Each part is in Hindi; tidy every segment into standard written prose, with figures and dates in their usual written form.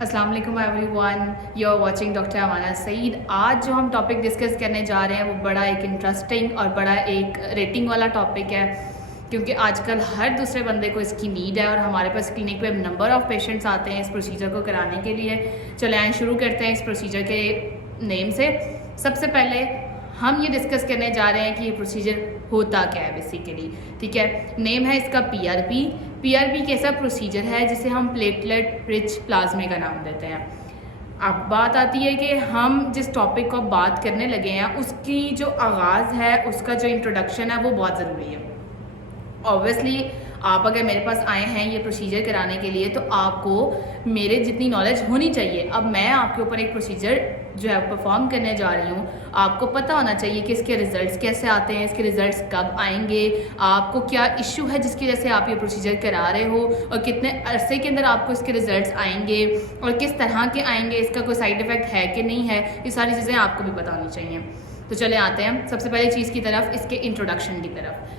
अस्सलाम वालेकुम everyone, you are watching doctor Amana Saeed. आज जो हम टॉपिक डिस्कस करने जा रहे हैं वो बड़ा एक इंटरेस्टिंग और बड़ा एक रेटिंग वाला टॉपिक है, क्योंकि आजकल हर दूसरे बंदे को इसकी नीड है और हमारे पास क्लिनिक पे नंबर ऑफ़ पेशेंट्स आते हैं इस प्रोसीजर को कराने के लिए। चले आए शुरू करते हैं इस प्रोसीजर के नेम से। सबसे पहले हम ये डिस्कस करने जा रहे हैं कि ये प्रोसीजर होता क्या है बेसिकली। ठीक है, नेम है इसका पीआरपी। पीआरपी एक ऐसा प्रोसीजर है जिसे हम प्लेटलेट रिच प्लाज्मे का नाम देते हैं। अब बात आती है कि हम जिस टॉपिक को बात करने लगे हैं उसकी जो आगाज़ है, उसका जो इंट्रोडक्शन है वो बहुत ज़रूरी है। ऑब्वियसली आप अगर मेरे पास आए हैं ये प्रोसीजर कराने के लिए तो आपको मेरे जितनी नॉलेज होनी चाहिए। अब मैं आपके ऊपर एक प्रोसीजर जो है परफॉर्म करने जा रही हूँ, आपको पता होना चाहिए कि इसके रिज़ल्ट्स कैसे आते हैं, इसके रिज़ल्ट्स कब आएंगे, आपको क्या इशू है जिसकी वजह से आप ये प्रोसीजर करा रहे हो और कितने अरसे के अंदर आपको इसके रिज़ल्ट्स आएंगे और किस तरह के आएंगे, इसका कोई साइड इफ़ेक्ट है कि नहीं है, ये सारी चीज़ें आपको भी पता होनी चाहिए। तो चले आते हैं सबसे पहले चीज़ की तरफ, इसके इंट्रोडक्शन की तरफ।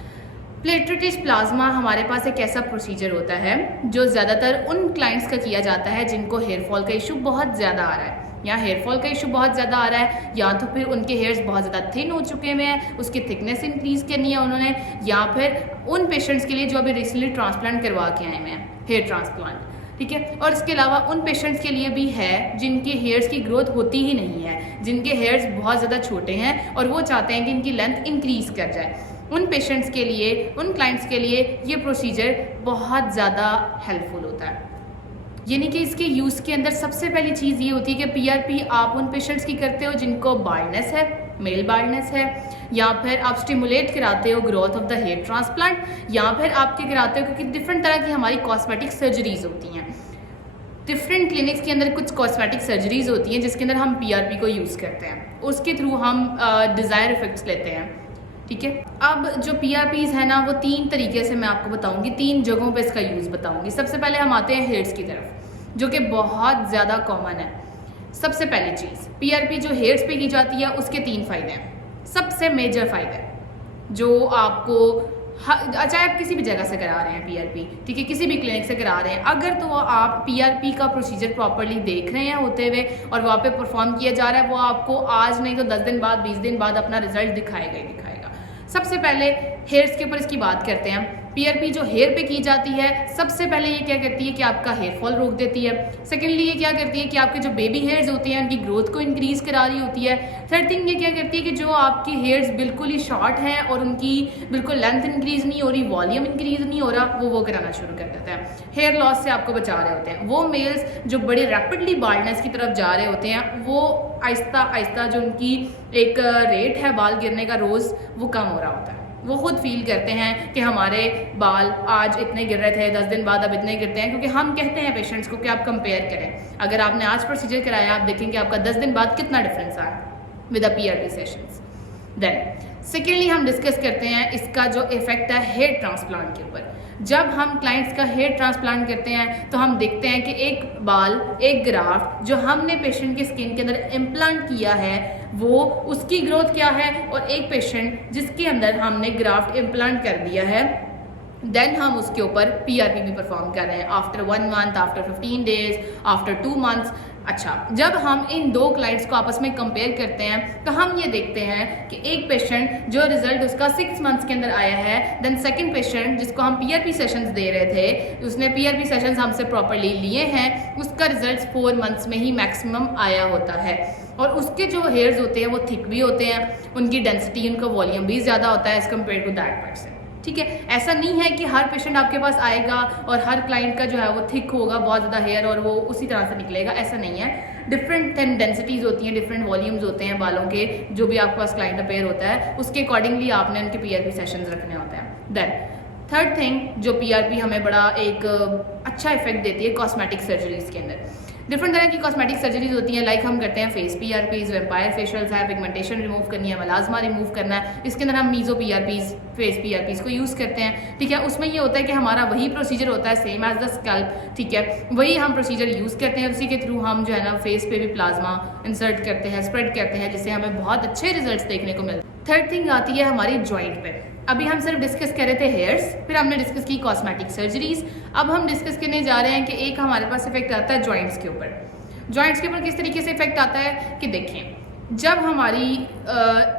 प्लेटलेट रिच प्लाज्मा हमारे पास एक ऐसा प्रोसीजर होता है जो ज़्यादातर उन क्लाइंट्स का किया जाता है जिनको हेयर फॉल का इशू बहुत ज़्यादा आ रहा है, या हेयर फॉल का इशू बहुत ज़्यादा आ रहा है, या तो फिर उनके हेयर्स बहुत ज़्यादा थिन हो चुके हुए हैं, उसकी थिकनेस इंक्रीज़ करनी है उन्होंने, या फिर उन पेशेंट्स के लिए जो अभी रिसेंटली ट्रांसप्लांट करवा के आए हुए हैं, हेयर ट्रांसप्लांट। ठीक है, और इसके अलावा उन पेशेंट्स के लिए भी है जिनके हेयर्स की ग्रोथ होती ही नहीं है, जिनके हेयर्स बहुत ज़्यादा छोटे हैं और वो चाहते हैं कि इनकी लेंथ इंक्रीज़ कर जाए। उन पेशेंट्स के लिए, उन क्लाइंट्स के लिए ये प्रोसीजर बहुत ज़्यादा हेल्पफुल होता है। यानी कि इसके यूज़ के अंदर सबसे पहली चीज़ ये होती है कि पीआरपी आप उन पेशेंट्स की करते हो जिनको बाल्डनेस है, मेल बाल्डनेस है, या फिर आप स्टिमुलेट कराते हो growth of the hair transplant, या फिर आपके कराते हो क्योंकि डिफरेंट तरह की हमारी कॉस्मेटिक सर्जरीज होती हैं। डिफरेंट क्लिनिक्स के अंदर कुछ कॉस्मेटिक सर्जरीज होती हैं जिसके अंदर हम पीआरपी को यूज़ करते हैं, उसके थ्रू हम डिज़ायर इफेक्ट्स लेते हैं। ठीक है, अब जो पीआरपीज़ है ना वो तीन तरीके से मैं आपको बताऊंगी, तीन जगहों पे इसका यूज़ बताऊंगी। सबसे पहले हम आते हैं हेयर्स की तरफ, जो कि बहुत ज़्यादा कॉमन है। सबसे पहली चीज़, पीआरपी जो हेयर्स पे की जाती है उसके तीन फ़ायदे हैं। सबसे मेजर फ़ायदा जो आपको चाहे आप किसी भी जगह से करा रहे हैं पीआरपी, ठीक है, किसी भी क्लिनिक से करा रहे हैं, अगर तो आप पीआरपी का प्रोसीजर प्रॉपर्ली देख रहे हैं होते हुए और वहाँ पे परफॉर्म किया जा रहा है, वो आपको आज नहीं तो 10 दिन बाद, 20 दिन बाद अपना रिजल्ट दिखाएगा ही दिखाएगा। सबसे पहले हेयर्स के ऊपर इसकी बात करते हैं। पीआरपी जो हेयर पे की जाती है, सबसे पहले ये क्या करती है कि आपका हेयर फॉल रोक देती है। सेकेंडली ये क्या करती है कि आपके जो बेबी हेयर्स होते हैं उनकी ग्रोथ को इंक्रीज़ करा रही होती है। थर्ड थिंग ये क्या करती है कि जो आपकी हेयर्स बिल्कुल ही शॉर्ट हैं और उनकी बिल्कुल लेंथ इंक्रीज़ नहीं हो रही, वॉल्यूम इंक्रीज़ नहीं हो रहा, वो कराना शुरू कर देता है। हेयर लॉस से आपको बचा रहे होते हैं। वो मेल्स जो बड़े रैपिडली बाल्डनेस की तरफ जा रहे होते हैं, वो आहिस्ता आहिस्ता जो उनकी एक रेट है बाल गिरने का रोज़, वो कम हो रहा होता है। वो खुद फील करते हैं कि हमारे बाल आज इतने गिर रहे थे, 10 दिन बाद अब इतने गिरते हैं, क्योंकि हम कहते हैं पेशेंट्स को कि आप कंपेयर करें। अगर आपने आज प्रोसीजर कराया, आप देखेंगे आपका 10 दिन बाद कितना डिफरेंस आया with a PRP sessions. Then secondly हम डिस्कस करते हैं इसका जो इफेक्ट है हेयर ट्रांसप्लांट के ऊपर। जब हम क्लाइंट्स का हेयर ट्रांसप्लांट करते हैं तो हम देखते हैं कि एक बाल, एक ग्राफ्ट जो हमने पेशेंट की स्किन के अंदर इम्प्लांट किया है, वो उसकी ग्रोथ क्या है, और एक पेशेंट जिसके अंदर हमने ग्राफ्ट इम्प्लांट कर दिया है, देन हम उसके ऊपर पीआरपी भी परफॉर्म कर रहे हैं after 1 month, after 15 days, after 2 months. अच्छा, जब हम इन दो क्लाइंट्स को आपस में कंपेयर करते हैं तो हम ये देखते हैं कि एक पेशेंट जो रिजल्ट उसका 6 मंथ्स के अंदर आया है, देन सेकंड पेशेंट जिसको हम पीआरपी सेशंस दे रहे थे, उसने पीआरपी सेशंस हमसे प्रॉपर्ली लिए हैं, उसका रिजल्ट 4 मंथ्स में ही मैक्सिमम आया होता है। और उसके जो हेयर्स होते हैं वो थिक भी होते हैं, उनकी डेंसिटी, उनका वॉल्यूम भी ज़्यादा होता है as compare to that person. ठीक है, ऐसा नहीं है कि हर पेशेंट आपके पास आएगा और हर क्लाइंट का जो है वो थिक होगा, बहुत ज़्यादा हेयर, और वो उसी तरह से निकलेगा, ऐसा नहीं है। डिफरेंट डेंसिटीज़ होती हैं, डिफरेंट वॉल्यूम्स होते हैं बालों के, जो भी आपके पास क्लाइंट अपेयर होता है उसके अकॉर्डिंगली आपने उनके पीआरपी सेशंस रखने होते हैं। देन थर्ड थिंग जो पीआरपी हमें बड़ा एक अच्छा इफेक्ट देती है कॉस्मेटिक सर्जरीज के अंदर। डिफरेंट तरह की कॉस्मेटिक सर्जरीज होती हैं, लाइक हम करते हैं फेस पीआरपीज, वेम्पायर फेशियल्स है, पिगमेंटेशन रिमूव करनी है, मलाजमा रिमूव करना है, इसके अंदर हम मीजो पीआरपीज, फेस पीआरपीज को यूज़ करते हैं। ठीक है, उसमें ये होता है कि हमारा वही प्रोसीजर होता है सेम एज द स्कल्प। ठीक है, वही हम प्रोसीजर यूज़ करते हैं, उसी के थ्रू हम जो है ना फेस पे भी प्लाज्मा इंसर्ट करते हैं, स्प्रेड करते हैं, जिससे हमें बहुत अच्छे रिजल्ट देखने को मिलते हैं। थर्ड थिंग आती है हमारी जॉइंट पे। अभी हम सिर्फ डिस्कस कर रहे थे हेयर्स, फिर हमने डिस्कस की कॉस्मेटिक सर्जरीज। अब हम डिस्कस करने जा रहे हैं कि एक हमारे पास इफेक्ट आता है जॉइंट्स के ऊपर। जॉइंट्स के ऊपर किस तरीके से इफेक्ट आता है कि देखें, जब हमारी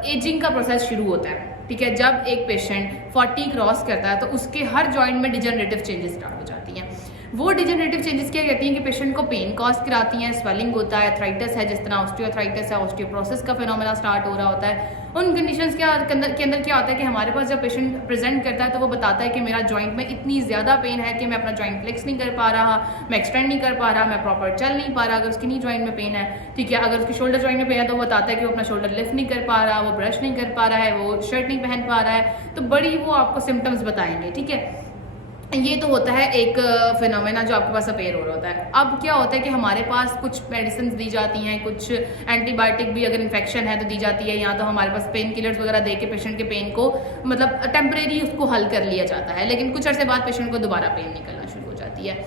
एजिंग का प्रोसेस शुरू होता है, ठीक है, जब एक पेशेंट 40 क्रॉस करता है तो उसके हर जॉइंट में डिजनरेटिव चेंजेस स्टार्ट हो जाती हैं। वो डिजनरेटिव चेंजेस क्या कहती हैं कि पेशेंट को पेन कॉज कराती हैं, स्वेलिंग होता है, आर्थराइटिस है, जिस तरह ऑस्टियोआर्थराइटिस है, ऑस्टियोप्रोसिस का फिनोमेना स्टार्ट हो रहा होता है। उन कंडीशंस के अंदर क्या होता है कि हमारे पास जब पेशेंट प्रेजेंट करता है तो वो बताता है कि मेरा जॉइंट में इतनी ज़्यादा पेन है कि मैं अपना जॉइंट फ्लेक्स नहीं कर पा रहा, मैं एक्सटेंड नहीं कर पा रहा, मैं प्रॉपर चल नहीं पा रहा। अगर उसकी नी जॉइंट में पेन है, ठीक है, अगर उसकी शोल्डर जॉइंट में पेन है तो वो बताता है कि वो अपना शोल्डर लिफ्ट नहीं कर पा रहा, वो ब्रश नहीं कर पा रहा है, वो शर्ट नहीं पहन पा रहा है, तो बड़ी वो आपको सिम्टम्स बताएंगे, ठीक है। ये तो होता है एक फिनोमेना जो आपके पास अपेयर हो रहा होता है। अब क्या होता है कि हमारे पास कुछ मेडिसिन दी जाती हैं, कुछ एंटीबायोटिक भी अगर इन्फेक्शन है तो दी जाती है, या तो हमारे पास पेन किलर्स वगैरह दे के पेशेंट के पेन को मतलब टेम्परेरी उसको हल कर लिया जाता है, लेकिन कुछ अर्से बाद पेशेंट को दोबारा पेन निकलना शुरू हो जाती है।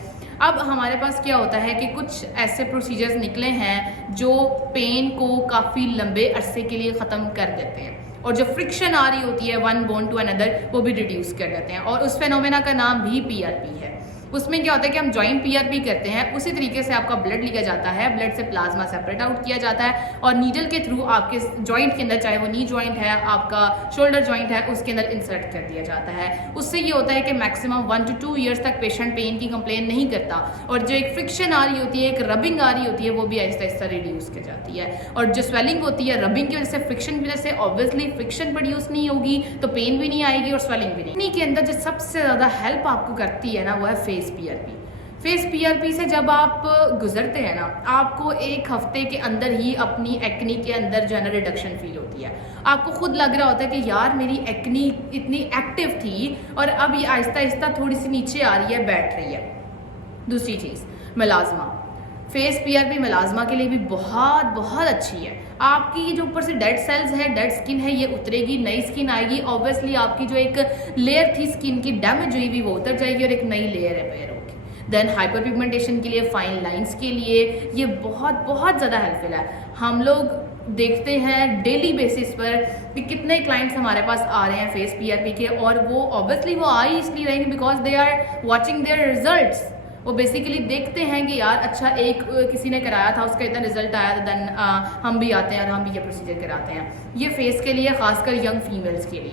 अब हमारे पास क्या होता है कि कुछ ऐसे प्रोसीजर्स निकले हैं जो पेन को काफ़ी लंबे अरसे के लिए ख़त्म कर देते हैं, और जो फ्रिक्शन आ रही होती है वन बोन टू अनदर वो भी रिड्यूस कर देते हैं, और उस फेनोमेना का नाम भी पीआरपी है। उसमें क्या होता है कि हम जॉइंट पीआरपी करते हैं, उसी तरीके से आपका ब्लड लिया जाता है, ब्लड से प्लाज्मा सेपरेट आउट किया जाता है और नीडल के थ्रू आपके जॉइंट के अंदर, चाहे वो नी जॉइंट है, आपका शोल्डर जॉइंट है, उसके अंदर इंसर्ट कर दिया जाता है। उससे ये होता है कि मैक्सिमम 1 to 2 ईयर्स तक पेशेंट पेन की कंप्लेन नहीं करता, और जो एक फ्रिक्शन आ रही होती है, एक रबिंग आ रही होती है, वो भी आहिस्ता आहिस्ता रिड्यूस कर जाती है। और जो स्वेलिंग होती है रबिंग की वजह से, फ्रिक्शन की वजह से, ऑब्वियसली फ्रिक्शन प्रोड्यूस नहीं होगी तो पेन भी नहीं आएगी और स्वेलिंग भी नहीं। इन्हीं के अंदर जो सबसे ज़्यादा हेल्प आपको करती है ना, वो है फेस पीआरपी। फेस पीआरपी से जब आप गुजरते हैं ना, आपको एक हफ्ते के अंदर ही अपनी एक्नी के अंदर जो है ना रिडक्शन फील होती है। आपको खुद लग रहा होता है कि यार मेरी एक्नी इतनी एक्टिव थी और अब ये आहिस्ता आहिस्ता थोड़ी सी नीचे आ रही है, बैठ रही है। दूसरी चीज़ मेलाज़मा, फेस पीआरपी मेलाज़मा के लिए भी बहुत बहुत अच्छी है। आपकी जो ऊपर से डेड सेल्स है, डेड स्किन है, ये उतरेगी, नई स्किन आएगी। ऑब्वियसली आपकी जो एक लेयर थी स्किन की डैमेज हुई भी, वो उतर जाएगी और एक नई लेयर रिपेयर होगी। देन हाइपर पिगमेंटेशन के लिए, फाइन लाइंस के लिए ये बहुत बहुत ज़्यादा हेल्पफुल है। हम लोग देखते हैं डेली बेसिस पर कि कितने क्लाइंट्स हमारे पास आ रहे हैं फेस पीआरपी के, और वो ऑब्वियसली वो आ ही इसलिए रहेंगे because they are watching their results. वो बेसिकली देखते हैं कि यार अच्छा एक किसी ने कराया था, उसका इतना रिजल्ट आया, तो देन हम भी आते हैं और हम भी ये प्रोसीजर कराते हैं। ये फेस के लिए, खासकर यंग फीमेल्स के लिए।